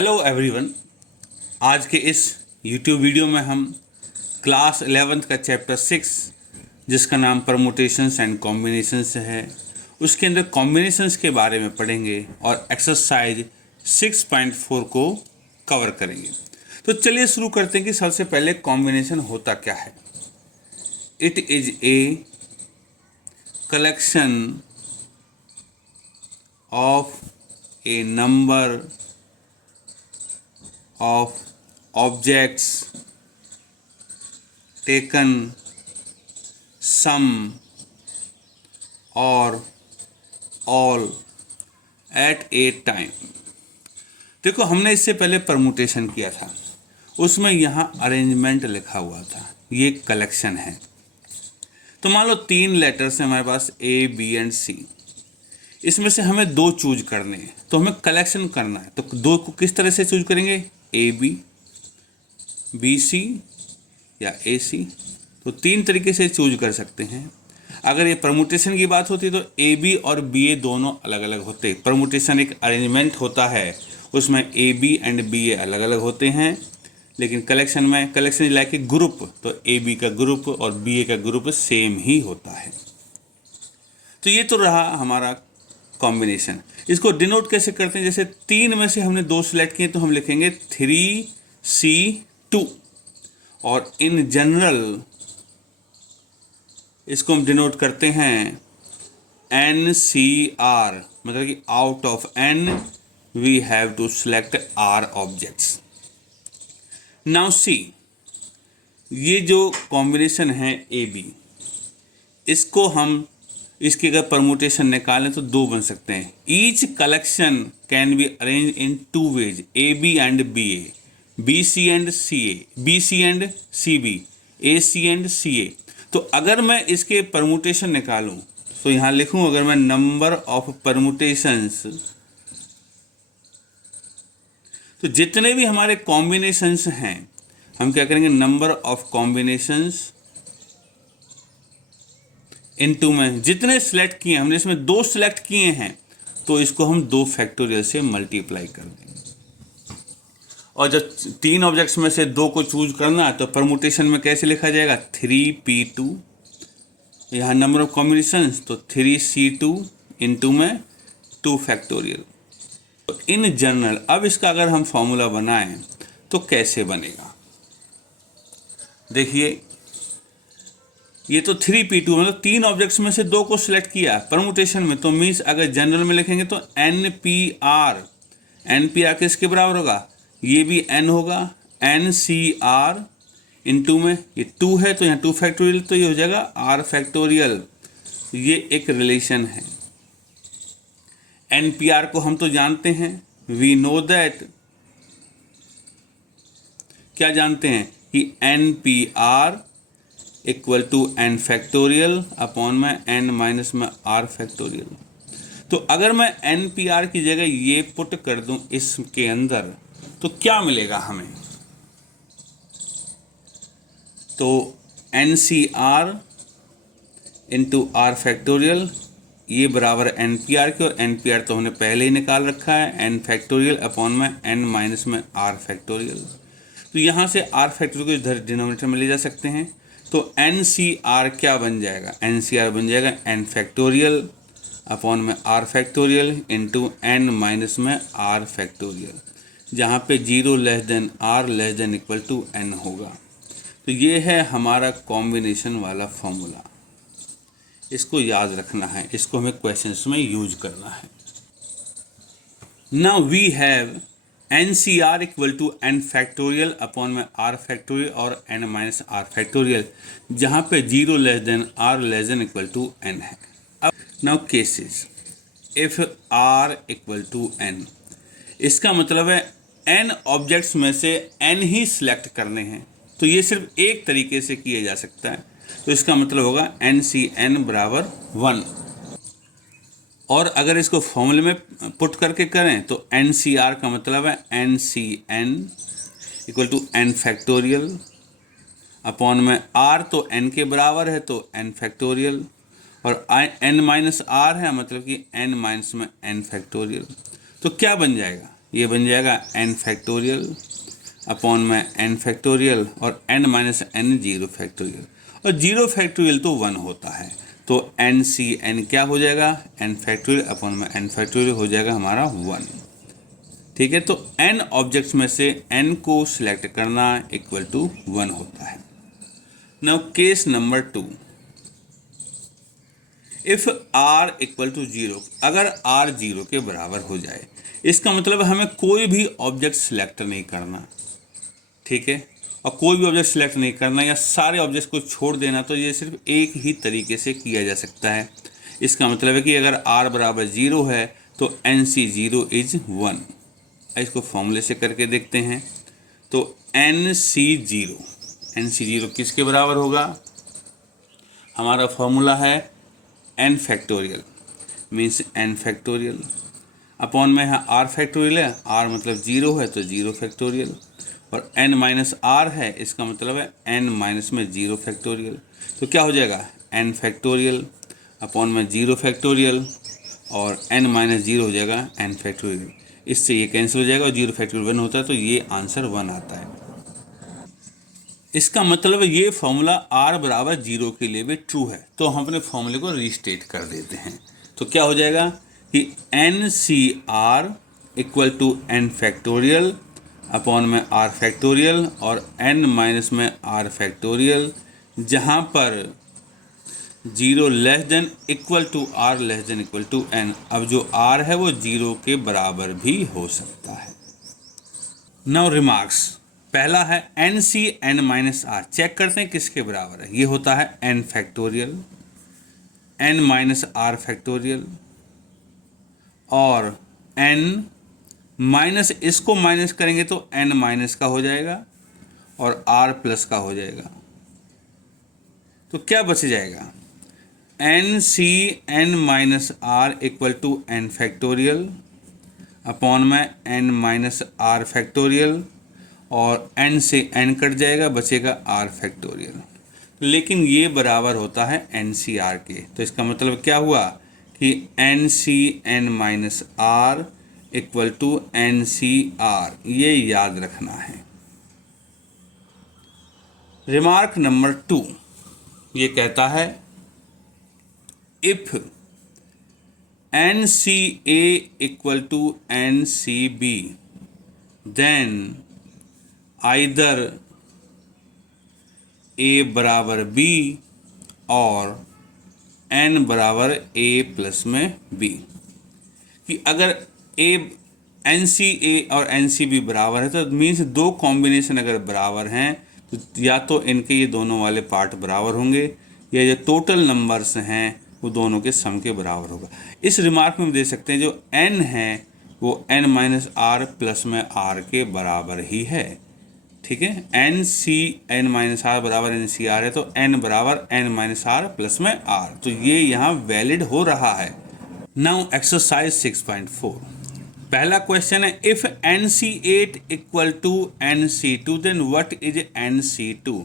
Hello everyone. आज के इस YouTube वीडियो में हम क्लास 11th का चैप्टर 6 जिसका नाम परमुटेशंस एंड कॉम्बिनेशंस है, उसके अंदर कॉम्बिनेशंस के बारे में पढ़ेंगे और एक्सरसाइज 6.4 को कवर करेंगे। तो चलिए शुरू करते हैं कि सबसे पहले कॉम्बिनेशन होता क्या है। It is a collection of A number of objects taken some or all at a time। देखो, हमने इससे पहले परमुटेशन किया था, उसमें यहाँ अरेंजमेंट लिखा हुआ था, ये कलेक्शन है। तो मान लो 3 लेटर्स हैं हमारे पास A, B एंड C। इसमें से हमें 2 चूज करने हैं, तो हमें कलेक्शन करना है। तो 2 को किस तरह से चूज करेंगे? AB, BC या AC। तो 3 तरीके से चूज कर सकते हैं। अगर ये परमुटेशन की बात होती तो AB और BA दोनों अलग अलग होते। परमुटेशन एक अरेंजमेंट होता है, उसमें AB एंड BA अलग अलग होते हैं, लेकिन कलेक्शन में कलेक्शन लाइक ए ग्रुप, तो AB का ग्रुप और BA का ग्रुप सेम ही होता है। तो ये तो रहा हमारा कॉम्बिनेशन। इसको डिनोट कैसे करते हैं? जैसे 3 में से हमने 2 सिलेक्ट किए तो हम लिखेंगे 3C2, और इन जनरल इसको हम डिनोट करते हैं NCR, मतलब कि out of N we have to select R objects. Now C, ये जो कॉम्बिनेशन है AB, इसको हम इसकी अगर परमुटेशन निकालें तो 2 बन सकते हैं। Each collection can be arrange in 2 ways, AB and BA, BC and CA, BC and CB, AC and CA। तो अगर मैं इसके परमुटेशन निकालूं तो यहाँ लिखूं, अगर मैं नंबर ऑफ परमुटेशंस, तो जितने भी हमारे कॉम्बिनेशंस हैं हम क्या करेंगे? नंबर ऑफ कॉम्बिनेशंस इनटू में जितने सिलेक्ट किए, हमने इसमें 2 सिलेक्ट किए हैं तो इसको हम 2 फैक्टोरियल से मल्टीप्लाई कर देंगे। और जब 3 ऑब्जेक्ट्स में से 2 को चूज करना है तो परमुटेशन में कैसे लिखा जाएगा? 3P2, यहाँ नंबर ऑफ कॉम्बिनेशन तो 3C2 इनटू में 2 फैक्टोरियल। तो इन जनरल अब इसका अगर हम फॉर्मूला बनाएं तो कैसे बनेगा? देखिए, ये तो 3P2 मतलब 3 ऑब्जेक्ट्स में से 2 को सिलेक्ट किया परमुटेशन में, तो मीन्स अगर जनरल में लिखेंगे तो NPR किसके बराबर होगा? ये भी N होगा, NCR इनटू में ये 2 है तो यहाँ 2 फैक्टोरियल, तो ये हो जाएगा R फैक्टोरियल। ये एक रिलेशन है। NPR को हम तो जानते हैं, वी नो दैट, क्या जानते हैं कि NPR equal to N factorial upon में N माइनस में R फैक्टोरियल। तो अगर मैं NPR की जगह ये पुट कर दूं इसके अंदर तो क्या मिलेगा हमें? तो NCR इंटू R फैक्टोरियल ये बराबर NPR के, और NPR तो हमने पहले ही निकाल रखा है, N फैक्टोरियल अपॉन में N माइनस में R फैक्टोरियल। तो यहाँ से R फैक्टोरियल को इधर डिनोमिनेटर में ले जा सकते हैं। तो NCR क्या बन जाएगा? NCR बन जाएगा N फैक्टोरियल अपॉन में R factorial into N minus में R फैक्टोरियल, जहाँ पे 0 less than R less than equal to N होगा। तो ये है हमारा कॉम्बिनेशन वाला फॉर्मूला। इसको याद रखना है, इसको हमें क्वेश्चंस में यूज करना है। Now we have NCR equal to N factorial upon में R फैक्टोरियल और N माइनस R फैक्टोरियल, जहाँ पे 0 less than R less than equal to N है। अब now cases, if R equal to N, इसका मतलब है N ऑब्जेक्ट्स में से N ही सिलेक्ट करने हैं, तो ये सिर्फ एक तरीके से किया जा सकता है। तो इसका मतलब होगा NCN बराबर 1। और अगर इसको फॉर्मूले में पुट करके करें तो NCR का मतलब है NCN equal to N factorial upon में R, तो N के बराबर है तो N फैक्टोरियल, और N माइनस R है मतलब कि N माइनस में N फैक्टोरियल। तो क्या बन जाएगा? ये बन जाएगा n फैक्टोरियल अपॉन में n फैक्टोरियल और n माइनस n 0 फैक्टोरियल, और 0 फैक्टोरियल तो 1 होता है, तो n c n क्या हो जाएगा, n फैक्टोरियल अपॉन में n फैक्टोरियल हो जाएगा हमारा 1। ठीक है, तो n ऑब्जेक्ट्स में से n को सिलेक्ट करना इक्वल टू 1 होता है। Now case number 2, if r equal to 0, अगर r 0 के बराबर हो जाए, इसका मतलब हमें कोई भी ऑब्जेक्ट सिलेक्ट नहीं करना। ठीक है, और कोई भी ऑब्जेक्ट सिलेक्ट नहीं करना या सारे ऑब्जेक्ट्स को छोड़ देना, तो ये सिर्फ एक ही तरीके से किया जा सकता है। इसका मतलब है कि अगर r बराबर 0 है तो NC0 इज 1। इसको फॉर्मूले से करके देखते हैं, तो NC0 किसके बराबर होगा, हमारा फॉर्मूला है n factorial, means n factorial upon में है r फैक्टोरियल है, r मतलब 0 है तो 0 फैक्टोरियल, और n माइनस r है, इसका मतलब है n माइनस में 0 फैक्टोरियल। तो क्या हो जाएगा, n फैक्टोरियल अपॉन में 0 फैक्टोरियल और n माइनस 0 हो जाएगा n फैक्टोरियल। इससे ये कैंसिल हो जाएगा और 0 फैक्टोरियल 1 होता है, तो ये आंसर 1 आता है। इसका मतलब ये फॉर्मूला r बराबर 0 के लिए भी ट्रू है। तो हम अपने फॉर्मूले को रीस्टेट कर देते हैं, तो क्या हो जाएगा कि NCR equal to n factorial upon में r फैक्टोरियल और n माइनस में r फैक्टोरियल, जहाँ पर 0 less than equal to r less than equal to n। अब जो r है वो 0 के बराबर भी हो सकता है। नाउ रिमार्क्स, पहला है NC n minus r, check करते हैं किसके बराबर है। ये होता है n factorial, n minus r factorial और n माइनस, इसको माइनस करेंगे तो n माइनस का हो जाएगा और r प्लस का हो जाएगा, तो क्या बच जाएगा, NC n minus r equal to n factorial upon में n माइनस r फैक्टोरियल, और n से n कट जाएगा, बचेगा r फैक्टोरियल। लेकिन ये बराबर होता है NCR के, तो इसका मतलब क्या हुआ कि NCn minus r equal to NCR, ये याद रखना है। रिमार्क नंबर 2 ये कहता है, if NCA equal to NCB then either A बराबर B और N बराबर A प्लस में B, कि अगर NCA और NCB बराबर है तो मीन्स दो कॉम्बिनेशन अगर बराबर हैं तो या तो इनके ये दोनों वाले पार्ट बराबर होंगे या जो टोटल नंबर्स हैं वो दोनों के सम के बराबर होगा। इस रिमार्क में हम देख सकते हैं जो n है वो n माइनस r प्लस में r के बराबर ही है। ठीक है, n माइनस r बराबर NCR है तो n बराबर n माइनस r प्लस में r, तो ये यहाँ वैलिड हो रहा है। नाउ एक्सरसाइज 6.4, पहला क्वेश्चन है, if NC8 equal to NC2 then what is NC2।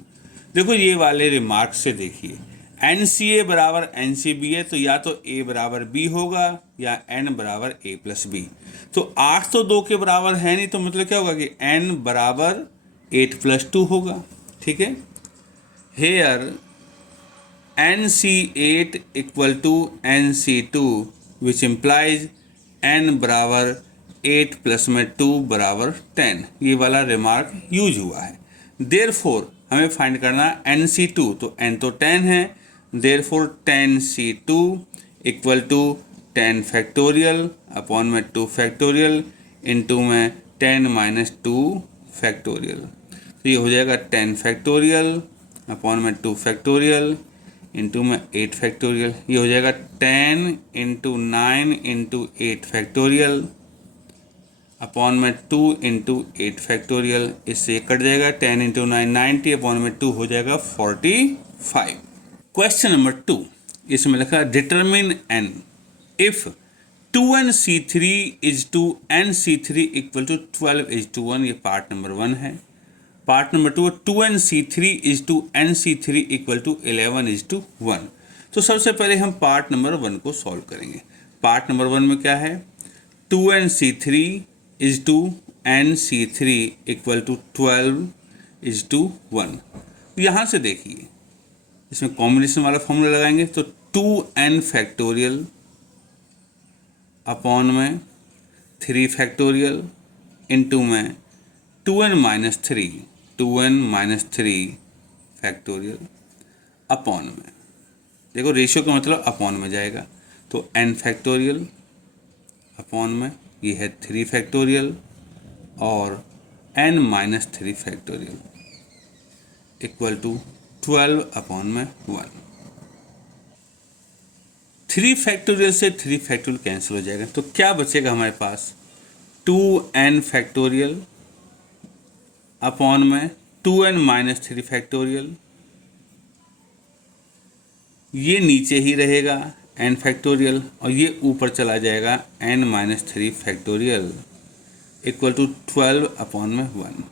देखो ये वाले रिमार्क से देखिए, NCA बराबर NCB है तो या तो A बराबर B होगा या N बराबर A प्लस B। तो 8 तो 2 के बराबर है नहीं, तो मतलब क्या होगा कि N बराबर 8 प्लस 2 होगा। ठीक है, here NC8 equal to NC2 which implies N बराबर 8 प्लस में 2 बराबर 10, ये वाला रिमार्क यूज हुआ है। देयरफॉर हमें फाइंड करना NC2, तो n तो 10 है, therefore 10C2 equal to 10 factorial upon में 2 फैक्टोरियल इंटू में 10 माइनस 2 फैक्टोरियल, तो ये हो जाएगा 10 फैक्टोरियल अपॉन में 2 फैक्टोरियल इंटू में 8 फैक्टोरियल, ये हो जाएगा 10 इंटू 9 इंटू 8 फैक्टोरियल अपॉन में 2 इंटू 8 फैक्टोरियल, इससे कट जाएगा 10 इंटू 9 90 अपॉन में 2 हो जाएगा 45। क्वेश्चन नंबर 2, इसमें लिखा determine n if 2nC3 is to NC3 equal to 12:1, ये पार्ट नंबर 1 है। Part number 2 2nC3 is to NC3 equal to 11:1। तो सबसे पहले हम पार्ट नंबर 1 को सॉल्व करेंगे। पार्ट नंबर 1 में क्या है, 2nC3 is to NC3 equal to 12:1। यहाँ से देखिए, इसमें कॉम्बिनेशन वाला फॉर्मूला लगाएंगे तो 2n फैक्टोरियल अपॉन में 3 फैक्टोरियल इंटू में 2n-3 फैक्टोरियल अपॉन में, देखो रेशियो का मतलब अपॉन में जाएगा, तो n फैक्टोरियल अपॉन में ये है 3 फैक्टोरियल और n-3 factorial equal to 12/1। 3 factorial से 3 फैक्टोरियल कैंसिल हो जाएगा, तो क्या बचेगा हमारे पास 2n फैक्टोरियल अपॉन में 2n-3 फैक्टोरियल, ये नीचे ही रहेगा n फैक्टोरियल और ये ऊपर चला जाएगा n-3 फैक्टोरियल इक्वल टू 12/1।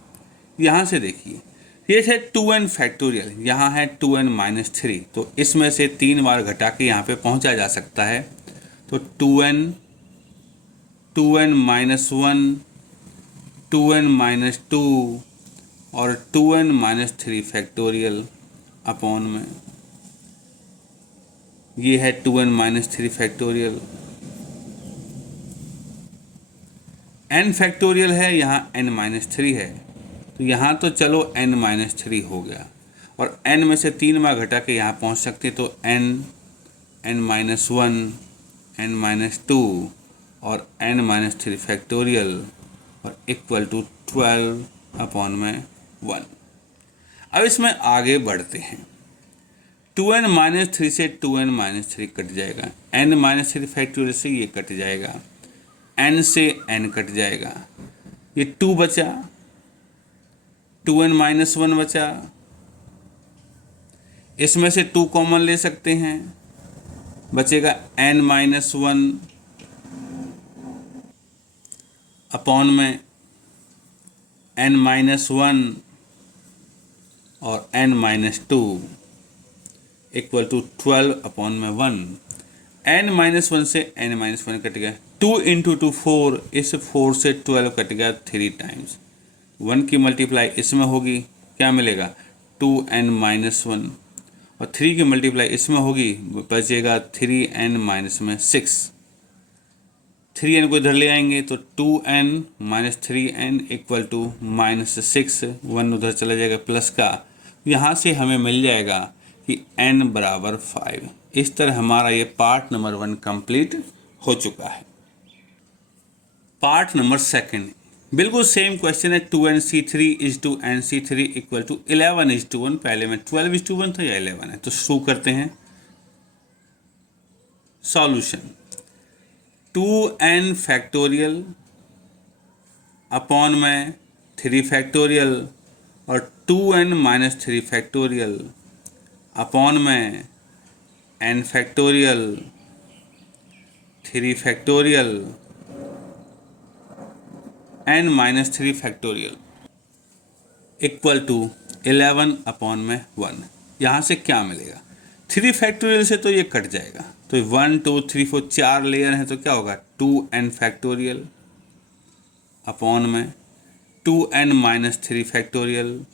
यहाँ से देखिए, ये है 2n फैक्टोरियल, यहाँ है 2n-3, तो इसमें से 3 बार घटा के यहाँ पे पहुँचा जा सकता है, तो 2n, 2n-1, 2n-2 और 2n-3 फैक्टोरियल अपॉन में ये है 2n-3 फैक्टोरियल। n फैक्टोरियल है, यहाँ n-3 है, तो यहाँ तो चलो n-3 हो गया और n में से 3 बार घटा के यहाँ पहुँच सकते, तो n, n-1, n-2 और n-3 फैक्टोरियल और इक्वल टू 12/1। अब इसमें आगे बढ़ते हैं, 2n-3 से 2n-3 कट जाएगा, n-3 फैक्टोरियल से ये कट जाएगा, n से n कट जाएगा, ये 2 बचा, 2n-1 बचा, इसमें से 2 कॉमन ले सकते हैं, बचेगा n-1 अपॉन में n-1 और n-2 इक्वल टू 12/1। n-1 से n-1 कट गया, 2 × 2 4, इस 4 से 12 कट गया 3 टाइम्स, 1 की मल्टीप्लाई इसमें होगी, क्या मिलेगा 2n-1 और 3 की मल्टीप्लाई इसमें होगी, बचेगा 3n-6, 3n को इधर ले आएंगे तो 2n-3n इक्वल टू -6, 1 उधर चला जाएगा प्लस का, यहाँ से हमें मिल जाएगा कि n बराबर 5। इस तरह हमारा ये पार्ट नंबर 1 कंप्लीट हो चुका है। पार्ट नंबर 2 बिल्कुल सेम क्वेश्चन है, 2nC3 is to nC3 equal to 11:1। पहले में 12:1 था या 11 है, तो शुरू करते हैं। सॉल्यूशन 2n फैक्टोरियल अपॉन में 3 फैक्टोरियल और 2n-3 फैक्टोरियल अपॉन में n factorial 3 factorial n-3 factorial equal to 11/1। यहाँ से क्या मिलेगा, 3 फैक्टोरियल से तो ये कट जाएगा, तो 1 2 3 4 4 लेयर हैं, तो क्या होगा 2n फैक्टोरियल अपॉन में 2n-3 फैक्टोरियल,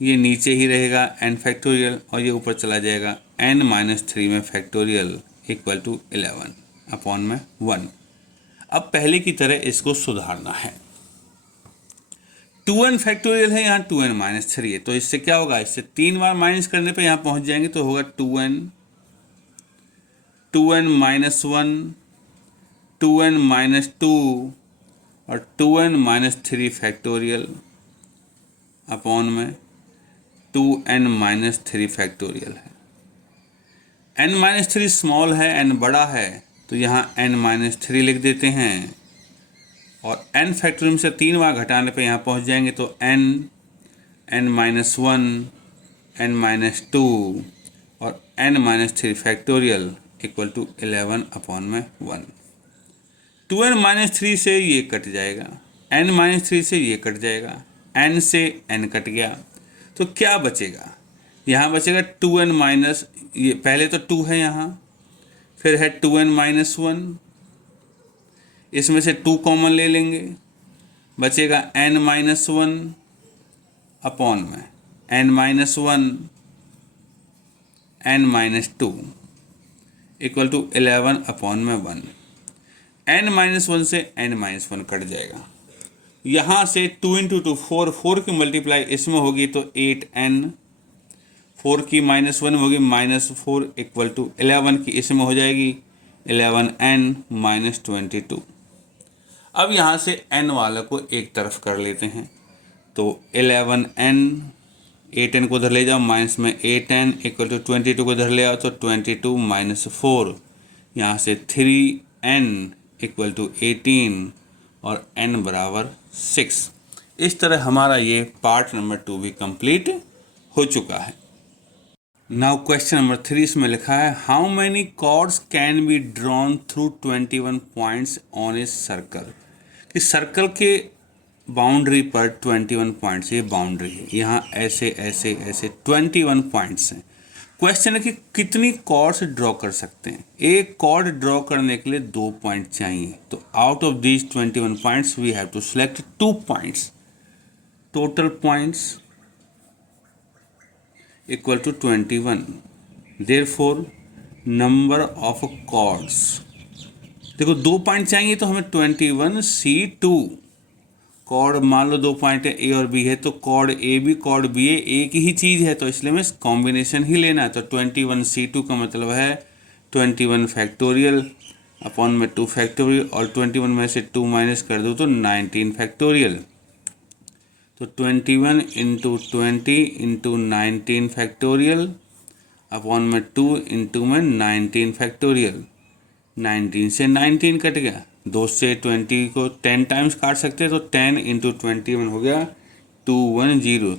ये नीचे ही रहेगा n फैक्टोरियल और ये ऊपर चला जाएगा n-3 में फैक्टोरियल इक्वल टू 11/1। अब पहले की तरह इसको सुधारना है, 2n फैक्टोरियल है, यहाँ 2n-3 है, तो इससे क्या होगा, इससे 3 बार माइनस करने पे यहाँ पहुँच जाएंगे, तो होगा 2n, 2n-1, 2n-2 और 2n-3 फैक्टोरियल अपॉन में 2n-3 फैक्टोरियल है। n-3 स्मॉल है, n बड़ा है, तो यहाँ n-3 लिख देते हैं और n फैक्टोरियल से 3 बार घटाने पे यहाँ पहुँच जाएंगे, तो n, n-1, n-2 और n-3 factorial equal to 11/1। 2n-3 से ये कट जाएगा, n-3 से ये कट जाएगा, n से n कट गया, तो क्या बचेगा, यहाँ बचेगा 2n-, ये पहले तो 2 है यहाँ, फिर है 2n-1, इसमें से 2 कॉमन ले लेंगे, बचेगा n-1 अपॉन में n-1 n-2 equal to 11 upon में 1। n-1 से n-1 कट जाएगा, यहाँ से 2 इंटू 2 4, 4 की मल्टीप्लाई इसमें होगी तो 8n, 4 की -1 होगी -4 इक्वल टू 11 की इसमें हो जाएगी 11n -22। अब यहाँ से n वाले को एक तरफ कर लेते हैं, तो 11n, 8n को उधर ले जाओ, माइनस में 8n इक्वल टू 22 को उधर ले आओ तो 22 -4, यहाँ से 3n इक्वल टू 18 और n बराबर 6। इस तरह हमारा ये पार्ट नंबर 2 भी कंप्लीट हो चुका है। नाउ क्वेश्चन नंबर 3 इसमें लिखा है how many chords can be drawn through 21 points on a circle, कि सर्कल के बाउंड्री पर 21 पॉइंट्स, ये बाउंड्री है, यहाँ ऐसे ऐसे ऐसे 21 पॉइंट्स हैं। क्वेश्चन है कि कितनी कॉर्ड्स ड्रॉ कर सकते हैं। एक कॉर्ड ड्रॉ करने के लिए 2 पॉइंट चाहिए, तो out of these 21 points we have to select 2 points. Total points equal to 21, therefore number of chords, देखो 2 पॉइंट चाहिए तो हमें 21C2 कॉर्ड, मान लो 2 पॉइंट है ए और बी है, तो chord A B chord B A एक ही चीज़ है, तो इसलिए हमें कॉम्बिनेशन ही लेना है। तो 21C2 का मतलब है 21 फैक्टोरियल अपॉन में 2 फैक्टोरियल, और 21 में से 2 माइनस कर दो तो 19 फैक्टोरियल। तो 21 इंटू 20 इंटू 19 फैक्टोरियल अपॉन में 2 इंटू में 19 फैक्टोरियल। 19 से 19 कट गया, 2 से 20 को 10 टाइम्स काट सकते हैं, तो 10 इंटू 21 हो गया 210।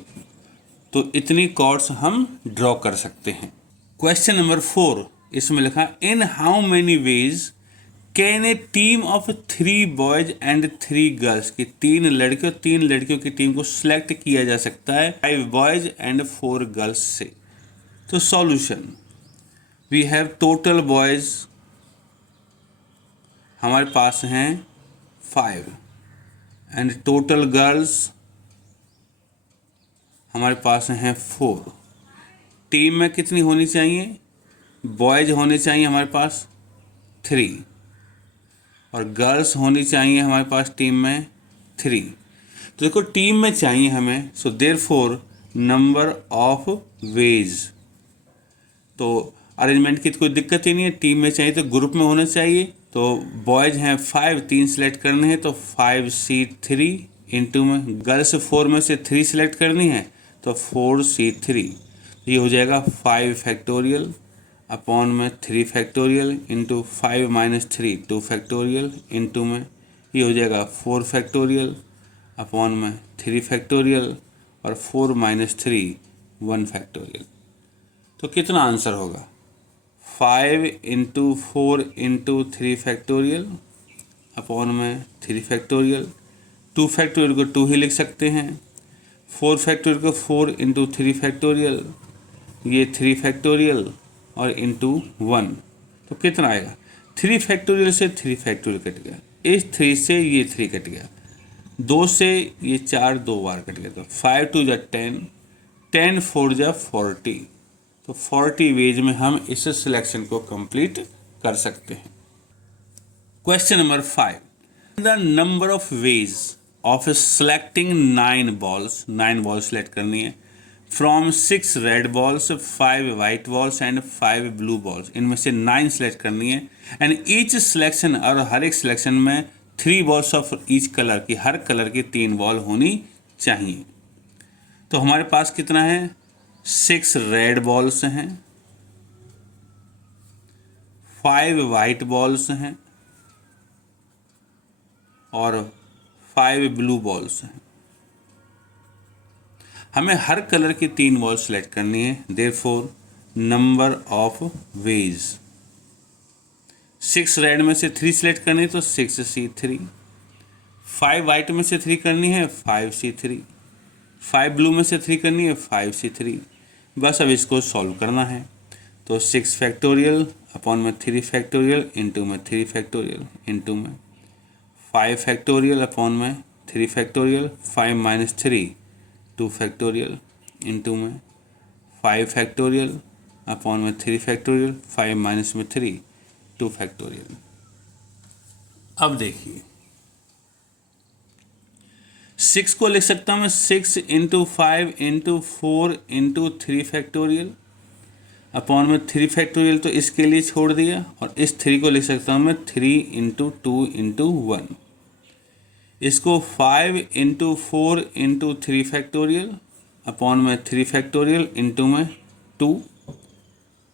तो इतनी कॉर्ड्स हम ड्रॉ कर सकते हैं। क्वेश्चन नंबर 4 इसमें लिखा इन how many ways can A team of 3 boys and 3 girls, की 3 लड़के और 3 लड़कियों की टीम को सिलेक्ट किया जा सकता है 5 बॉयज एंड 4 गर्ल्स से। तो solution, we have total boys हमारे पास हैं 5 एंड टोटल गर्ल्स हमारे पास हैं 4। टीम में कितनी होनी चाहिए, बॉयज होने चाहिए हमारे पास 3 और गर्ल्स होनी चाहिए हमारे पास टीम में 3। तो देखो टीम में चाहिए हमें, so therefore number of ways, तो अरेंजमेंट की तो कोई दिक्कत ही नहीं है, टीम में चाहिए तो ग्रुप में होना चाहिए। तो बॉयज हैं 5, 3 सेलेक्ट करने हैं तो 5C3 इंटू में, गर्ल्स 4 में से 3 सेलेक्ट करनी है तो 4C3, ये हो जाएगा 5 फैक्टोरियल अपॉन में 3 factorial into 5 minus 3 2 factorial into में, ये हो जाएगा 4 फैक्टोरियल अपॉन में 3 फैक्टोरियल और 4 माइनस 3 1 फैक्टोरियल। तो कितना आंसर होगा, 5 इंटू 4 इंटू 3 फैक्टोरियल अपॉन में 3 फैक्टोरियल, 2 फैक्टोरियल को 2 ही लिख सकते हैं, 4 फैक्टोरियल को 4 इंटू 3 फैक्टोरियल, ये 3 फैक्टोरियल और इंटू 1, तो कितना आएगा, 3 फैक्टोरियल से 3 फैक्टोरियल कट गया, इस 3 से ये 3 कट गया, 2 से ये 4 2 बार कट गया, तो 5 2 जा 10, 10 4 जा 40, तो 40 वेज में हम इस सिलेक्शन को कंप्लीट कर सकते हैं। Question number 5, the number of ways of selecting 9 balls, 9 balls select करनी है from 6 red balls, 5 white balls and 5 blue balls, इनमें से 9 सेलेक्ट करनी है एंड ईच सिलेक्शन, और हर एक सिलेक्शन में 3 बॉल्स ऑफ ईच कलर की, हर कलर की 3 बॉल होनी चाहिए। तो हमारे पास कितना है, 6 रेड बॉल्स हैं, 5 वाइट बॉल्स हैं और 5 ब्लू बॉल्स हैं। हमें हर कलर की 3 बॉल सेलेक्ट करनी है, therefore number of ways, 6 red में से 3 सेलेक्ट करनी है तो 6C3, 5 वाइट में से 3 करनी है 5C3, 5 ब्लू में से 3 करनी है 5C3। बस अब इसको सॉल्व करना है, तो 6 फैक्टोरियल अपॉन में 3 फैक्टोरियल इंटू में 3 फैक्टोरियल इंटू में 5 फैक्टोरियल अपॉन में 3 फैक्टोरियल, 5 माइनस 3 2 फैक्टोरियल इंटू में 5 फैक्टोरियल अपॉन में 3 फैक्टोरियल, 5 माइनस में 3 2 फैक्टोरियल। अब देखिए 6 को लिख सकता हूँ मैं 6 into 5 into 4 into 3 factorial upon में 3 फैक्टोरियल, तो इसके लिए छोड़ दिया, और इस 3 को लिख सकता हूँ मैं 3 इंटू 2 इंटू 1। इसको 5 इंटू 4 इंटू 3 फैक्टोरियल अपॉन में 3 फैक्टोरियल इंटू में 2,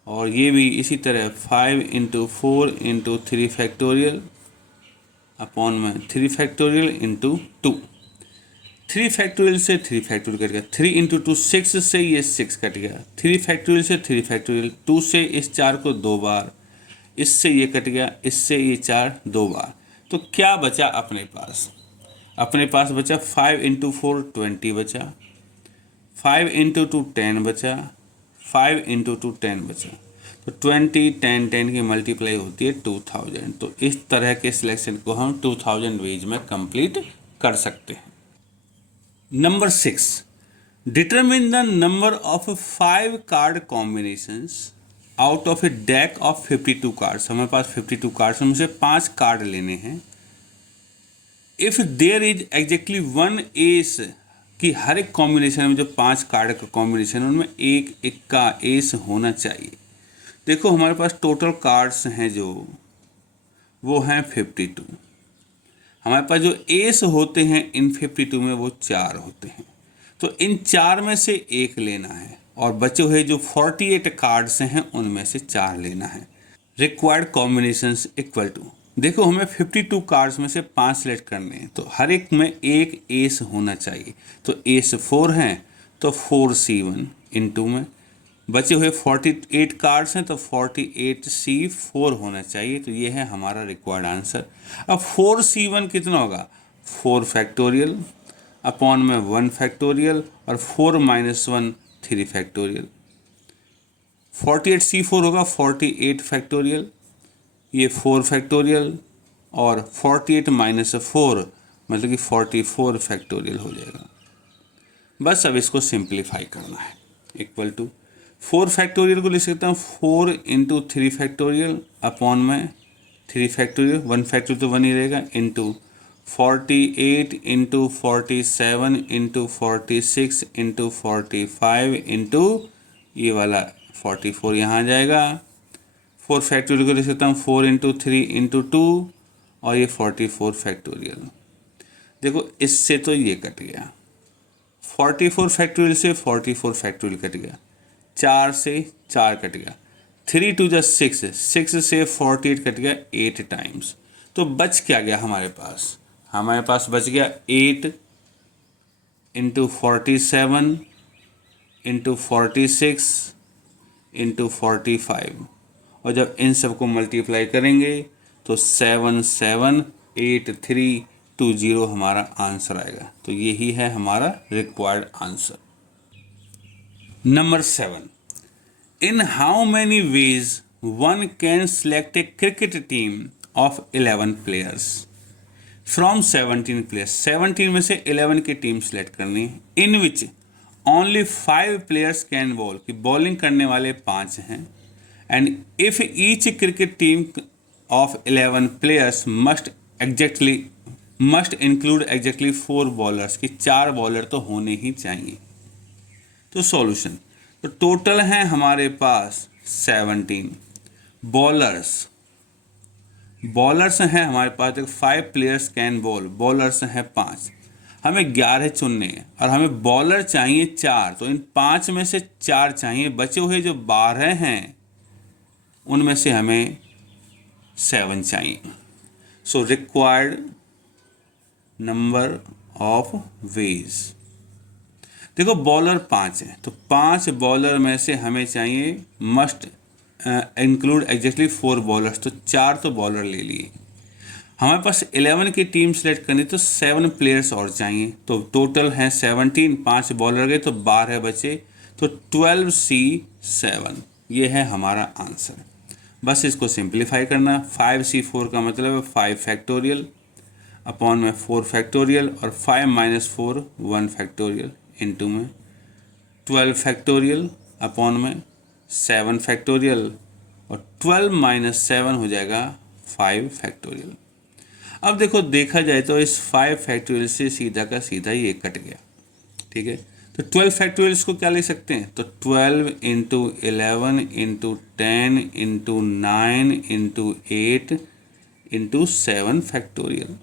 और ये भी इसी तरह 5 इंटू 4 इंटू 3 फैक्टोरियल अपॉन में 3 फैक्टोरियल इंटू 2। 3 फैक्टोरियल से 3 फैक्टोरियल कट गया, 3 इंटू 2 6 से ये 6 कट गया, 3 फैक्टोरियल से 3 फैक्टोरियल, 2 से इस 4 को 2 बार, इससे ये कट गया, इससे ये 4 2 बार। तो क्या बचा अपने पास? अपने पास बचा 5 इंटू 4 20 बचा, 5 इंटू 2 10 बचा, 5 इंटू 2 10 बचा। तो 20 10 10 की मल्टीप्लाई होती है 2000। तो इस तरह के सिलेक्शन को हम 2000 वेज में कंप्लीट कर सकते हैं। Number 6, determine the number of 5 card combinations out of A deck of 52 cards. हमारे पास 52 कार्ड्स, उनमें से 5 कार्ड लेने हैं। If there is exactly 1 ace, कि हर एक कॉम्बिनेशन में जो 5 कार्ड का कॉम्बिनेशन है उनमें एक इक्का एस होना चाहिए। देखो हमारे पास टोटल कार्ड्स हैं जो वो हैं 52। हमारे पास जो एस होते हैं इन 52 में वो 4 होते हैं। तो इन 4 में से एक लेना है, और बचे हुए जो 48 कार्ड्स हैं उनमें से 4 लेना है। रिक्वायर्ड कॉम्बिनेशंस इक्वल टू, देखो हमें 52 कार्ड्स में से 5 सेलेक्ट करने हैं, तो हर एक में एक एस होना चाहिए। तो एस 4 हैं तो 4C1 इंटू में, बचे हुए 48 कार्ड्स हैं तो 48C4 होना चाहिए। तो ये है हमारा रिक्वायर्ड आंसर। अब 4C1 कितना होगा? 4 फैक्टोरियल अपॉन में 1 फैक्टोरियल, और 4 माइनस 1 3 फैक्टोरियल। 48C4 होगा 48 फैक्टोरियल, ये 4 फैक्टोरियल, और 48 माइनस 4 मतलब कि 44 फैक्टोरियल हो जाएगा। बस अब इसको सिंप्लीफाई करना है। इक्वल टू 4 फैक्टोरियल को लिख सकता हूँ 4 इंटू 3 फैक्टोरियल अपॉन में 3 फैक्टोरियल, 1 फैक्टोरियल तो 1 ही रहेगा, into 48 into 47 into 46 into 45 into ये वाला 44 यहाँ आ जाएगा। 4 फैक्टोरियल को लिख सकता हूँ 4 इंटू 3 इंटू 2, और ये 44 फैक्टोरियल। देखो इससे तो ये कट गया, 44 फैक्टोरियल से 44 फैक्टोरियल कट गया, 4 से 4 कट गया, 3 टू 6, 6 से 48 कट गया 8 टाइम्स। तो बच क्या गया हमारे पास? हमारे पास बच गया 8 इंटू 47 इंटू 46 इंटू 45, और जब इन सब को मल्टीप्लाई करेंगे तो 778320 हमारा आंसर आएगा। तो यही है हमारा required answer. Number 7, in how many ways one can select a cricket team of 11 players from 17 players. 17 में से 11 की टीम सेलेक्ट करनी है, in which only 5 players can bowl, कि बॉलिंग करने वाले 5 हैं। And if each cricket team of 11 players must include exactly 4 bowlers, कि 4 बॉलर तो होने ही चाहिए। तो सॉल्यूशन, तो टोटल हैं हमारे पास 17 बॉलर्स हैं हमारे पास। देखो 5 प्लेयर्स कैन बॉल, बॉलर्स हैं 5, हमें 11 चुनने हैं, और हमें बॉलर चाहिए 4। तो इन 5 में से 4 चाहिए, बचे हुए जो 12 हैं उनमें से हमें 7 चाहिए। So required number of ways, देखो बॉलर 5 हैं, तो 5 बॉलर में से हमें चाहिए मस्ट इंक्लूड एग्जैक्टली 4 बॉलर्स, तो 4 तो बॉलर ले लिए। हमारे पास 11 की टीम सेलेक्ट करनी, तो 7 प्लेयर्स और चाहिए। तो टोटल हैं 17, 5 बॉलर गए तो 12 बचे, तो 12C7 ये है हमारा आंसर। बस इसको सिंप्लीफाई करना। 5C4 का मतलब है 5 फैक्टोरियल अपॉन में 4 फैक्टोरियल और 5 माइनस 4 1 फैक्टोरियल इंटू में 12 फैक्टोरियल अपॉन में 7 फैक्टोरियल और 12 माइनस 7 हो जाएगा 5 फैक्टोरियल। अब देखो देखा जाए तो इस 5 फैक्टोरियल से सीधा का सीधा ये कट गया, ठीक है। तो 12 फैक्टोरियल्स को क्या ले सकते हैं, तो 12 into 11 into 10 into 9 into 8 into 7 factorial,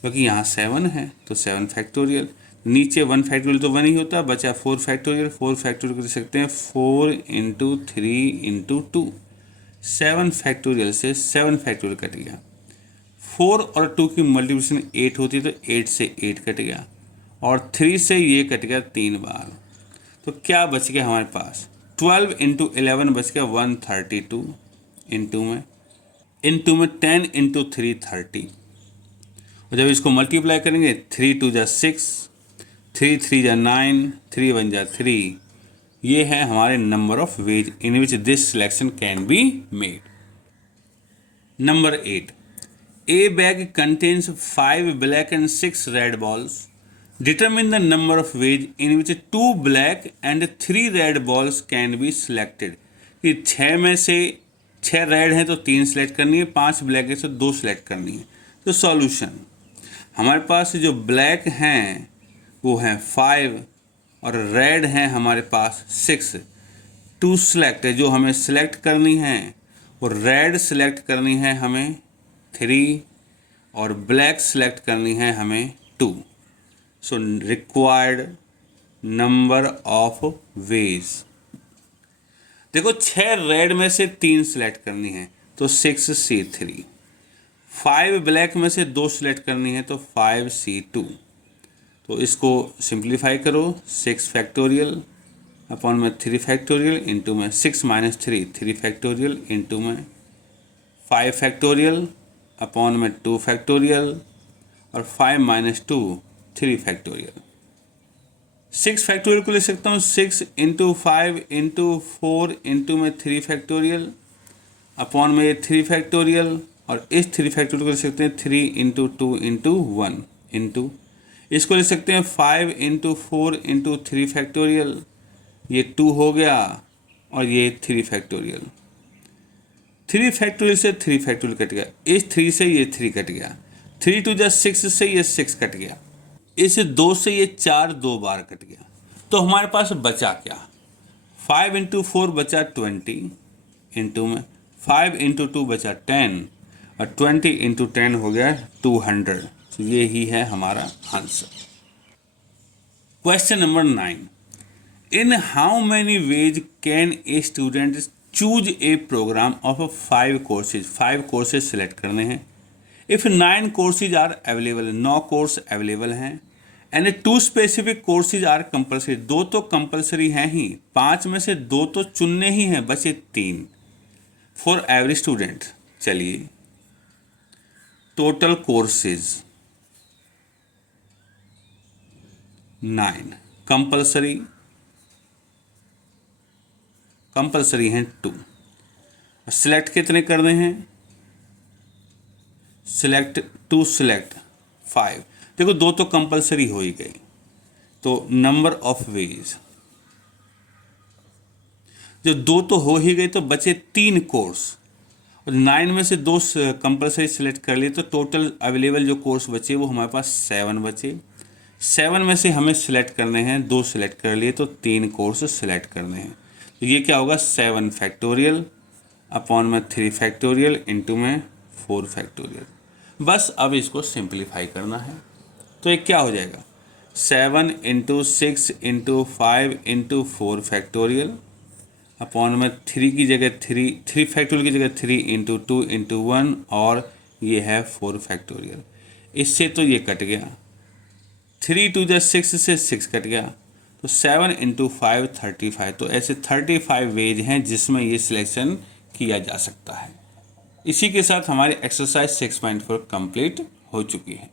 क्योंकि यहाँ 7 है तो 7 फैक्टोरियल, नीचे 1 फैक्टोरियल तो 1 ही होता, बचा 4 फैक्टोरियल। 4 फैक्टोरियल को ले सकते हैं 4 इंटू 3 इंटू 2, 7 फैक्टोरियल से 7 फैक्टोरियल कट गया। 4 और 2 की मल्टीप्लिकेशन 8 होती है तो 8 से 8 कट गया और 3 से ये कट गया 3 बार। तो क्या बच गया हमारे पास, 12 इंटू 11 बच गया 132 इंटू में 10 इंटू 3 30, और जब इसको मल्टीप्लाई करेंगे 3 2 जा 6, 3 3 जा 9, 3 1 जा 3, ये है हमारे number of ways in which this selection can be made. Number 8, A bag contains 5 black and 6 red balls. Determine the number of ways in which 2 black and 3 red balls can be selected. कि 6 में से 6 red हैं तो 3 select करनी है, 5 black है तो 2 select करनी है। तो सॉल्यूशन हमारे पास जो ब्लैक हैं वो हैं 5 और रेड हैं हमारे पास 6। 2 सेलेक्ट है जो हमें सेलेक्ट करनी है, और रेड सेलेक्ट करनी है हमें 3 और ब्लैक सेलेक्ट करनी है हमें 2। So required number of ways, देखो 6 रेड में से 3 सेलेक्ट करनी है तो 6C3, 5 ब्लैक में से 2 सेलेक्ट करनी है तो 5C2। तो इसको सिंप्लीफाई करो, 6 फैक्टोरियल अपॉन में 3 फैक्टोरियल इंटू में 6 माइनस 3 फैक्टोरियल इंटू में 5 फैक्टोरियल अपॉन में 2 फैक्टोरियल और 5 माइनस 2 3 फैक्टोरियल। 6 फैक्टोरियल को ले सकता हूँ 6 इंटू 5 इंटू 4 इंटू में 3 फैक्टोरियल अपॉन में 3 फैक्टोरियल, और इस 3 फैक्टोरियल को ले सकते हैं 3 इंटू 2 इंटू 1 इंटू, इसको ले सकते हैं 5 इंटू 4 इंटू 3 फैक्टोरियल, ये 2 हो गया और ये 3 फैक्टोरियल। 3 फैक्टोरियल से 3 फैक्टोरियल कट गया, इस 3 से ये 3 कट गया, 3 2 जा 6 से ये 6 कट गया, इस 2 से ये 4 2 बार कट गया। तो हमारे पास बचा क्या, 5 इंटू 4 बचा 20 इंटू में 5 इंटू 2 बचा 10 और 20 इंटू 10 हो गया 200। तो ये ही है हमारा answer. Question number 9, in how many ways can a student choose a programme of 5 courses, 5 courses select करने हैं। If 9 courses are available, 9 course available हैं, and 2 specific courses are compulsory, 2 तो कंपलसरी हैं ही, 5 में से 2 तो चुनने ही हैं, बचे 3 फॉर एवरी स्टूडेंट। चलिए टोटल कोर्सेज 9, कंपलसरी हैं 2। सिलेक्ट कितने करने हैं, सिलेक्ट 2 सिलेक्ट 5, देखो 2 तो कंपलसरी हो ही गए, तो नंबर ऑफ वेज जो 2 तो हो ही गए तो बचे 3 कोर्स, और 9 में से 2 कंपलसरी सिलेक्ट कर लिए तो टोटल अवेलेबल जो कोर्स बचे वो हमारे पास 7 बचे। 7 में से हमें सिलेक्ट करने हैं, 2 सिलेक्ट कर लिए तो 3 कोर्स सिलेक्ट करने हैं। तो ये क्या होगा 7 फैक्टोरियल अपॉन में 3 फैक्टोरियल इंटू में 4 फैक्टोरियल। बस अब इसको सिंप्लीफाई करना है, तो ये क्या हो जाएगा 7 into 6 into 5 into 4 factorial upon में 3 की जगह 3 फैक्टोरियल की जगह 3 इंटू 2 इंटू 1 और ये है 4 फैक्टोरियल। इससे तो ये कट गया, 3 2 जा 6 से 6 कट गया, तो 7 इंटू 5 35। तो ऐसे 35 वेज हैं जिसमें ये सिलेक्शन किया जा सकता है। इसी के साथ हमारी एक्सरसाइज 6.4 कंप्लीट हो चुकी है।